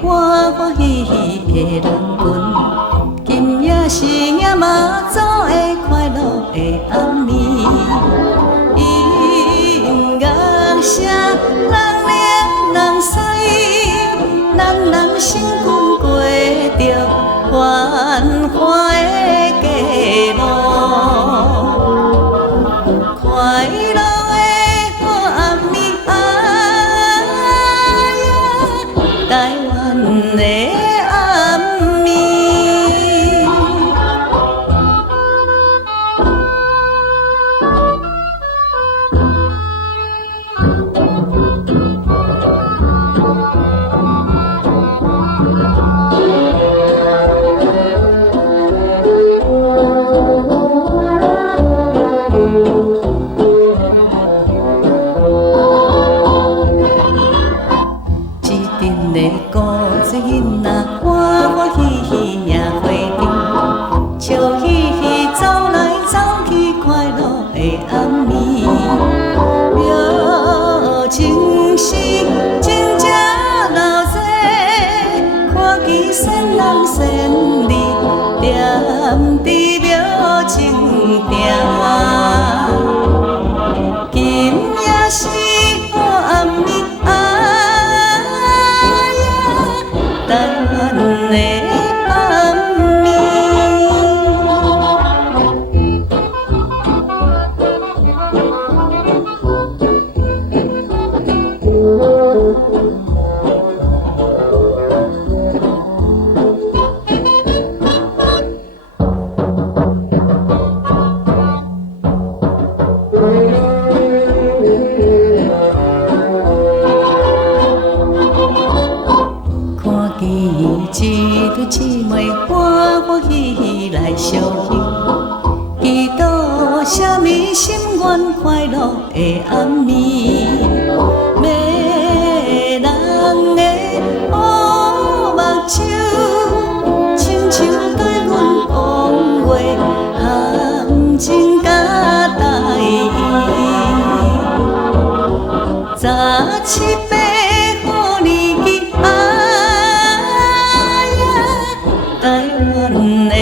欢欢喜喜的人群，今夜是夜妈祖的快乐的暗暝。音乐声，人铃人驶，人心困过着繁华的街路，快乐的好暗暝呀，台湾的暗暝。古锥囡仔欢欢喜喜赢花灯，笑嘻嘻走来走去，快乐的暗暝。热情是真正闹热，看见仙人仙女踮伫庙前埕。今夜是好暗暝。台湾的暗暝，一对姊妹欢欢喜喜来相拥，祈祷什么心愿快乐的暗暝。迷人的乌目睭，亲像对阮讲话，含情甲台语。早七八好年纪。台湾的